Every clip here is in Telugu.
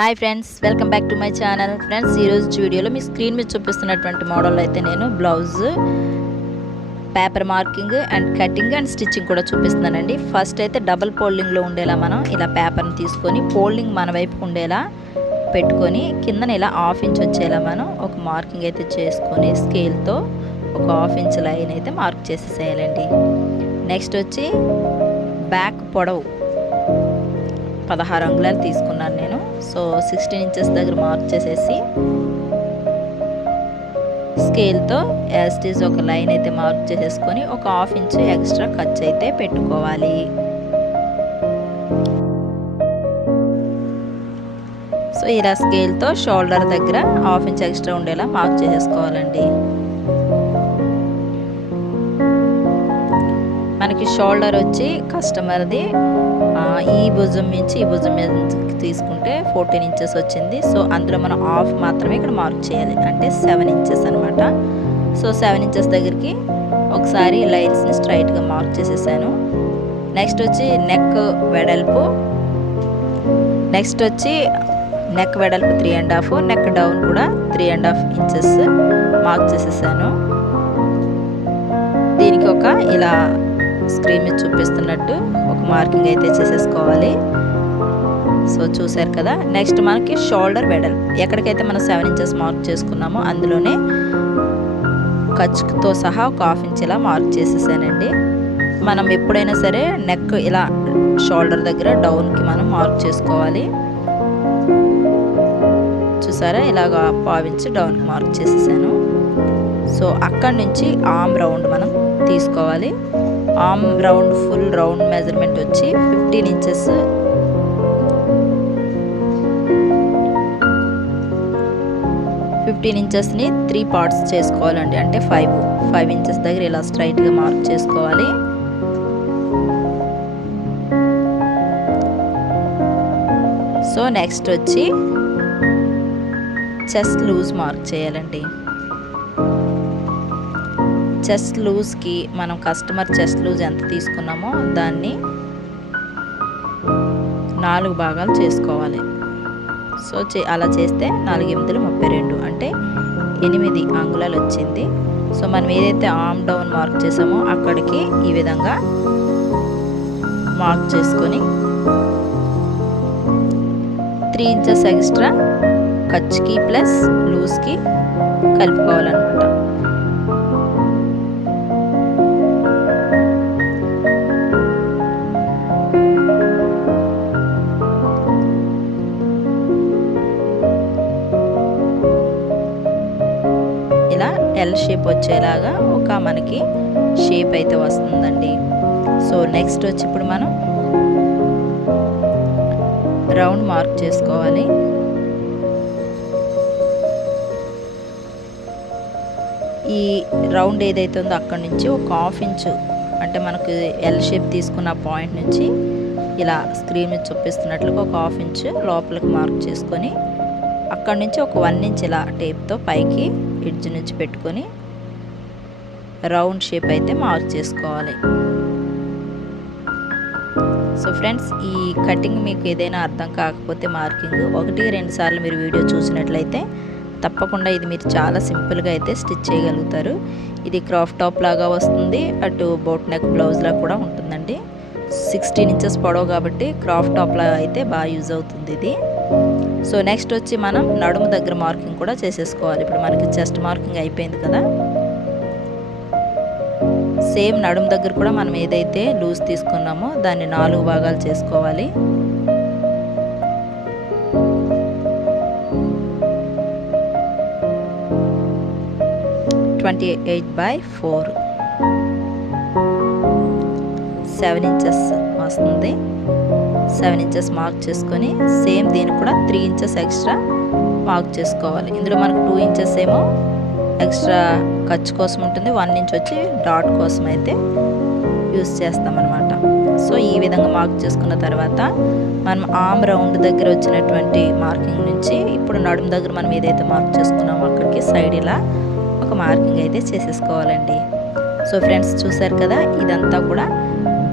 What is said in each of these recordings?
Hi friends, welcome back to my channel. Friends, ఈరోజు వీడియోలో మీ స్క్రీన్ మీద చూపిస్తున్నటువంటి మోడల్ అయితే నేను blouse paper marking and cutting and stitching కూడా చూపిస్తున్నానండి. ఫస్ట్ అయితే డబుల్ ఫోల్డింగ్లో ఉండేలా మనం ఇలా పేపర్ని తీసుకొని ఫోల్డింగ్ మన వైపు ఉండేలా పెట్టుకొని కిందన ఇలా ½ ఇంచ్ వచ్చేలా మనం ఒక మార్కింగ్ అయితే చేసుకొని స్కేల్తో ఒక ½ ఇంచ్ లైన్ అయితే మార్క్ చేసేసేయాలండి. నెక్స్ట్ వచ్చి బ్యాక్ పొడవు 16 అంగుళాలు తీసుకున్నాను నేను. సో 16 ఇంచెస్ దగ్గర మార్క్ చేసేసి స్కేల్తో యాస్టీజ్ ఒక లైన్ అయితే మార్క్ చేసేసుకొని ఒక ½ ఇంచ్ ఎక్స్ట్రా ఖర్చు అయితే పెట్టుకోవాలి. సో ఇలా స్కేల్తో షోల్డర్ దగ్గర ½ ఇంచ్ ఎక్స్ట్రా ఉండేలా మార్క్ చేసేసుకోవాలండి. మనకి షోల్డర్ వచ్చి కస్టమర్ది ఈ భుజం నుంచి ఈ భుజం మీద తీసుకుంటే 14 ఇంచెస్ వచ్చింది. సో అందులో మనం ½ మాత్రమే ఇక్కడ మార్క్ చేయాలి, అంటే 7 ఇంచెస్ అనమాట. సో 7 ఇంచెస్ దగ్గరికి ఒకసారి లైన్స్ని స్ట్రైట్గా మార్క్ చేసేసాను. నెక్స్ట్ వచ్చి నెక్ వెడల్పు 3.5, నెక్ డౌన్ కూడా 3.5 ఇంచెస్ మార్క్ చేసేసాను. దీనికి ఒక ఇలా స్క్రీన్ మీద చూపిస్తున్నట్టు ఒక మార్కింగ్ అయితే చేసేసుకోవాలి. సో చూసారు కదా. నెక్స్ట్ మనకి షోల్డర్ వెడల్పు ఎక్కడికైతే మనం 7 ఇంచెస్ మార్క్ చేసుకున్నామో అందులోనే ఖర్చుతో సహా ఒక ½ ఇంచ్ ఇలా మార్క్ చేసేసానండి. మనం ఎప్పుడైనా సరే నెక్ ఇలా షోల్డర్ దగ్గర డౌన్కి మనం మార్క్ చేసుకోవాలి. చూసారా, ఇలాగ ½ ఇంచ్ డౌన్కి మార్క్ చేసేసాను. సో అక్కడి నుంచి ఆర్మ్ రౌండ్ మనం తీసుకోవాలి. Arm round full round measurement వచ్చి 15 ఇంచెస్. 15 ఇంచెస్ని 3 పార్ట్స్ చేసుకోవాలండి, అంటే 5 ఇంచెస్ దగ్గర ఇలా స్ట్రైట్గా మార్క్ చేసుకోవాలి. సో నెక్స్ట్ వచ్చి చెస్ట్ లూజ్ మార్క్ చేయాలండి. చెస్ట్ లూజ్కి మనం కస్టమర్ చెస్ట్ లూజ్ ఎంత తీసుకున్నామో దాన్ని 4 భాగాలు చేసుకోవాలి. సో అలా చేస్తే 4 × 8 = 32, అంటే 8 అంగుళాలు వచ్చింది. సో మనం ఏదైతే ఆర్మ్ డౌన్ మార్క్ చేసామో అక్కడికి ఈ విధంగా మార్క్ చేసుకొని 3 ఇంచెస్ ఎక్స్ట్రా ఖర్చుకి ప్లస్ లూజ్కి కలుపుకోవాలన్నమాట. ఎల్ షేప్ వచ్చేలాగా ఒక మనకి షేప్ అయితే వస్తుందండి. సో నెక్స్ట్ వచ్చి ఇప్పుడు మనం రౌండ్ మార్క్ చేసుకోవాలి. ఈ రౌండ్ ఏదైతే ఉందో అక్కడి నుంచి ఒక ½ ఇంచు, అంటే మనకు ఎల్ షేప్ తీసుకున్న పాయింట్ నుంచి ఇలా స్క్రీన్ మీద చూపిస్తున్నట్లుగా ఒక ½ ఇంచు లోపలికి మార్క్ చేసుకొని అక్కడి నుంచి ఒక 1 ఇంచ్ ఇలా టేప్తో పైకి ఎడ్జ్ నుంచి పెట్టుకొని రౌండ్ షేప్ అయితే మార్క్ చేసుకోవాలి. సో ఫ్రెండ్స్, ఈ కటింగ్ మీకు ఏదైనా అర్థం కాకపోతే మార్కింగ్ 1-2 సార్లు మీరు వీడియో చూసినట్లయితే తప్పకుండా ఇది మీరు చాలా సింపుల్గా అయితే స్టిచ్ చేయగలుగుతారు. ఇది క్రాఫ్ టాప్ లాగా వస్తుంది, అటు బోట్ నెక్ బ్లౌజ్లా కూడా ఉంటుందండి. 16 ఇంచెస్ పొడవు కాబట్టి క్రాఫ్ టాప్లా అయితే బాగా యూజ్ అవుతుంది ఇది. సో నెక్స్ట్ వచ్చి మనం నడుము దగ్గర మార్కింగ్ కూడా చేసేసుకోవాలి. ఇప్పుడు మనకి చెస్ట్ మార్కింగ్ అయిపోయింది కదా. సేమ్ నడుము దగ్గర కూడా మనం ఏదైతే లూజ్ తీసుకున్నామో దాన్ని 4 భాగాలు చేసుకోవాలి. (28/4) 7 ఇంచెస్ వస్తుంది. 7 ఇంచెస్ మార్క్ చేసుకొని సేమ్ దీనికి కూడా 3 ఇంచెస్ ఎక్స్ట్రా మార్క్ చేసుకోవాలి. ఇందులో మనకు 2 ఇంచెస్ ఏమో ఎక్స్ట్రా ఖర్చు కోసం ఉంటుంది, 1 ఇంచ్ వచ్చి డాట్ కోసం అయితే యూస్ చేస్తామన్నమాట. సో ఈ విధంగా మార్క్ చేసుకున్న తర్వాత మనం ఆర్మ్ రౌండ్ దగ్గర వచ్చినటువంటి మార్కింగ్ నుంచి ఇప్పుడు నడుము దగ్గర మనం ఏదైతే మార్క్ చేసుకున్నామో అక్కడికి సైడ్ ఇలా ఒక మార్కింగ్ అయితే చేసేసుకోవాలండి. సో ఫ్రెండ్స్, చూసారు కదా, ఇదంతా కూడా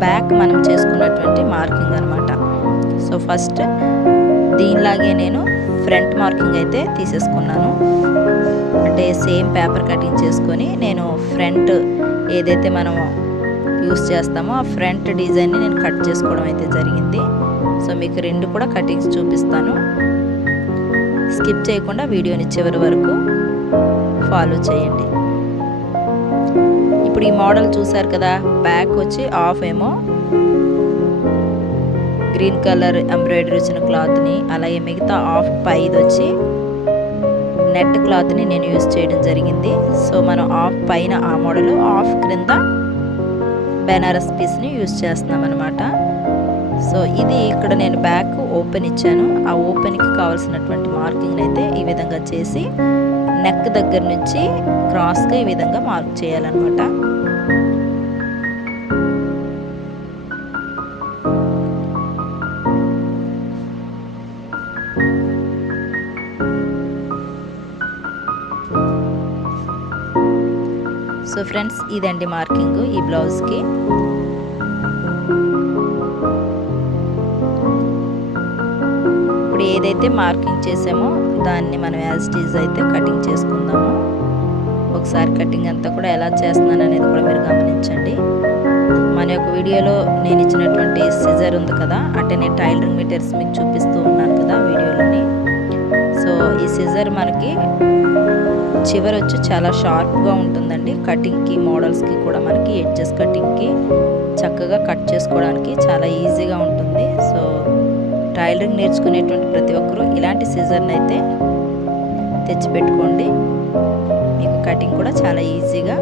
బ్యాక్ మనం చేసుకున్నటువంటి మార్కింగ్ అనమాట. సో ఫస్ట్ దీనిలాగే నేను ఫ్రంట్ మార్కింగ్ అయితే తీసేసుకున్నాను. అంటే సేమ్ పేపర్ కటింగ్ చేసుకొని నేను ఫ్రంట్ ఏదైతే మనం యూస్ చేస్తామో ఆ ఫ్రంట్ డిజైన్ని నేను కట్ చేసుకోవడం అయితే జరిగింది. సో మీకు రెండు కూడా కటింగ్స్ చూపిస్తాను. స్కిప్ చేయకుండా వీడియోని చివరి వరకు ఫాలో చేయండి. ఇప్పుడు ఈ మోడల్ చూసారు కదా, బ్యాక్ వచ్చి హాఫ్ ఏమో గ్రీన్ కలర్ ఎంబ్రాయిడరీ వచ్చిన క్లాత్ని, అలాగే మిగతా హాఫ్ పైది వచ్చి నెట్ క్లాత్ని నేను యూజ్ చేయడం జరిగింది. సో మనం హాఫ్ పైన ఆ మోడల్, హాఫ్ క్రింద బెనారస్ పీస్ని యూజ్ చేస్తున్నాం అనమాట. సో ఇది ఇక్కడ నేను బ్యాక్ ఓపెన్ ఇచ్చాను. ఆ ఓపెన్కి కావాల్సినటువంటి మార్కింగ్ అయితే ఈ విధంగా చేసి నెక్ దగ్గర నుంచి క్రాస్గా ఈ విధంగా మార్క్ చేయాలన్నమాట. సో ఫ్రెండ్స్, ఇదండి మార్కింగ్ ఈ బ్లౌజ్కి. ఇప్పుడు ఏదైతే మార్కింగ్ చేసామో దాన్ని మనం యాజ్ ఇట్ ఈజ్ అయితే కటింగ్ చేసుకుందాము. ఒకసారి కటింగ్ అంతా కూడా ఎలా చేస్తున్నాను అనేది కూడా మీరు గమనించండి. మన యొక్క వీడియోలో నేను ఇచ్చినటువంటి సిజర్ ఉంది కదా, అంటే నేను టైలరింగ్ మెటీరియల్స్ మీకు చూపిస్తూ ఉన్నాను కదా వీడియోలోని. సో ఈ సిజర్ మనకి చివరి వచ్చి చాలా షార్ప్గా ఉంటుందండి. కటింగ్కి మోడల్స్కి కూడా మనకి ఎడ్జెస్ కటింగ్కి చక్కగా కట్ చేసుకోవడానికి చాలా ఈజీగా ఉంటుంది. సో టైలరింగ్ నేర్చుకునేటువంటి ప్రతి ఒక్కరూ ఇలాంటి సిజర్ని అయితే తెచ్చిపెట్టుకోండి. మీకు కటింగ్ కూడా చాలా ఈజీగా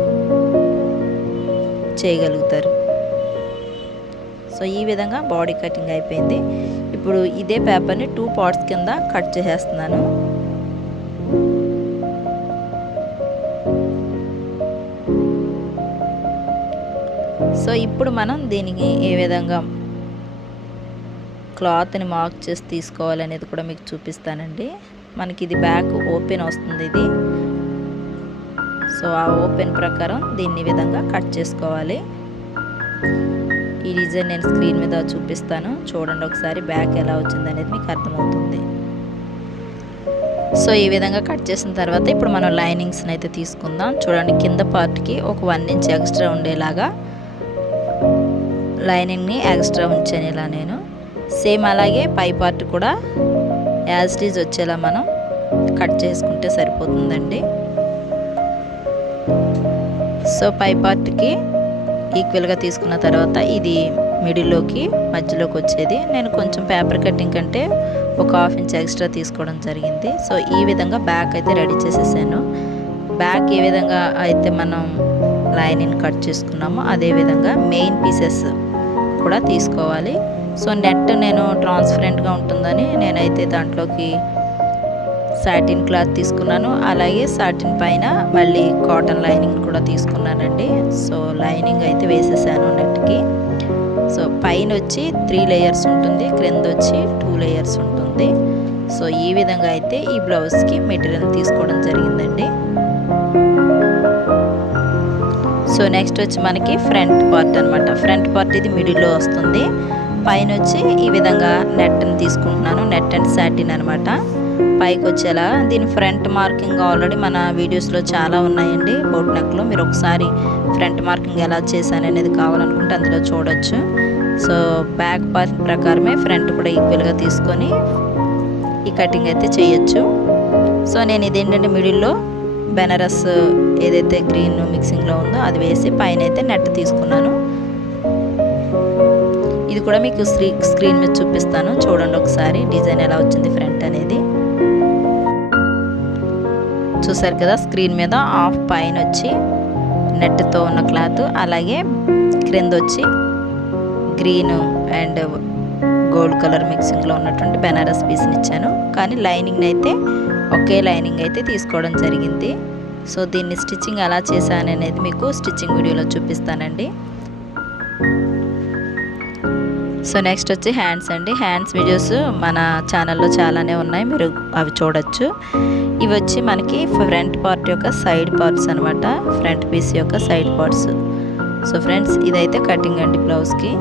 చేయగలుగుతారు. సో ఈ విధంగా బాడీ కటింగ్ అయిపోయింది. ఇప్పుడు ఇదే పేపర్ని 2 పార్ట్స్ కింద కట్ చేసేస్తున్నాను. సో ఇప్పుడు మనం దీనికి ఏ విధంగా క్లాత్ని మార్క్ చేసి తీసుకోవాలనేది కూడా మీకు చూపిస్తానండి. మనకి ఇది బ్యాక్ ఓపెన్ వస్తుంది ఇది. సో ఆ ఓపెన్ ప్రకారం దీన్ని ఈ విధంగా కట్ చేసుకోవాలి. ఈ డిజైన్ నేను స్క్రీన్ మీద చూపిస్తాను, చూడండి ఒకసారి బ్యాక్ ఎలా వచ్చింది అనేది మీకు అర్థమవుతుంది. సో ఈ విధంగా కట్ చేసిన తర్వాత ఇప్పుడు మనం లైనింగ్స్ని అయితే తీసుకుందాం. చూడండి, కింద పార్ట్కి ఒక 1 ఇంచ్ ఎక్స్ట్రా ఉండేలాగా లైనింగ్ని ఎక్స్ట్రా ఉంచాను ఇలా నేను. సేమ్ అలాగే పై పార్ట్ కూడా యాజ్ ఇట్ ఈజ్ వచ్చేలా మనం కట్ చేసుకుంటే సరిపోతుందండి. సో పై పార్ట్కి ఈక్వల్గా తీసుకున్న తర్వాత ఇది మిడిల్లోకి మధ్యలోకి వచ్చేది నేను కొంచెం పేపర్ కటింగ్ కంటే ఒక 1/2 ఇంచ్ ఎక్స్ట్రా తీసుకోవడం జరిగింది. సో ఈ విధంగా బ్యాక్ అయితే రెడీ చేసేసాను. బ్యాక్ ఏ విధంగా అయితే మనం లైనింగ్ కట్ చేసుకున్నామో అదే విధంగా మెయిన్ పీసెస్ కూడా తీసుకోవాలి. సో నెట్ నేను ట్రాన్స్పరెంట్గా ఉంటుందని నేనైతే దాంట్లోకి సాటిన్ క్లాత్ తీసుకున్నాను. అలాగే సాటిన్ పైన మళ్ళీ కాటన్ లైనింగ్ కూడా తీసుకున్నానండి. సో లైనింగ్ అయితే వేసేసాను నెట్కి. సో పైన వచ్చి 3 లేయర్స్ ఉంటుంది, క్రింద వచ్చి 2 లేయర్స్ ఉంటుంది. సో ఈ విధంగా అయితే ఈ బ్లౌజ్కి మెటీరియల్ తీసుకోవడం జరిగిందండి. సో నెక్స్ట్ వచ్చి మనకి ఫ్రంట్ పార్ట్ అనమాట. ఫ్రంట్ పార్ట్ ఇది మిడిల్లో వస్తుంది. పైన వచ్చి ఈ విధంగా నెట్ని తీసుకుంటున్నాను, నెట్ అండ్ సాటిన్ అనమాట. పైకి వచ్చేలా దీని ఫ్రంట్ మార్కింగ్ ఆల్రెడీ మన వీడియోస్లో చాలా ఉన్నాయండి. బోట్ నెక్లో మీరు ఒకసారి ఫ్రంట్ మార్కింగ్ ఎలా చేశాను అనేది కావాలనుకుంటే అందులో చూడొచ్చు. సో బ్యాక్ పార్ట్ ప్రకారమే ఫ్రంట్ కూడా ఈక్వల్గా తీసుకొని ఈ కటింగ్ అయితే చేయొచ్చు. సో నేను ఇదేంటంటే మిడిల్లో బెనారస్ ఏదైతే గ్రీన్ మిక్సింగ్లో ఉందో అది వేసి పైన అయితే నెట్ తీసుకున్నాను. ఇది కూడా మీకు స్క్రీన్ మీద చూపిస్తాను, చూడండి ఒకసారి డిజైన్ ఎలా వచ్చింది ఫ్రంట్ అనేది. చూసారు కదా, స్క్రీన్ మీద హాఫ్ పైన వచ్చి నెట్తో ఉన్న క్లాత్, అలాగే క్రింద వచ్చి గ్రీన్ అండ్ గోల్డ్ కలర్ మిక్సింగ్లో ఉన్నటువంటి బెనారస్ పీస్ని ఇచ్చాను. కానీ లైనింగ్ అయితే ఒకే లైనింగ్ అయితే తీసుకోవడం జరిగింది. సో దీన్ని స్టిచ్చింగ్ ఎలా చేశాను అనేది మీకు స్టిచ్చింగ్ వీడియోలో చూపిస్తానండి. సో నెక్స్ట్ వచ్చి హ్యాండ్స్ అండి. హ్యాండ్స్ వీడియోస్ మన ఛానల్లో చాలానే ఉన్నాయి, మీరు అవి చూడొచ్చు. ఇవి వచ్చి మనకి ఫ్రంట్ పార్ట్ యొక్క సైడ్ పార్ట్స్ అనమాట, ఫ్రంట్ పీస్ యొక్క సైడ్ పార్ట్స్. సో ఫ్రెండ్స్, ఇదైతే కటింగ్ అండి బ్లౌజ్కి.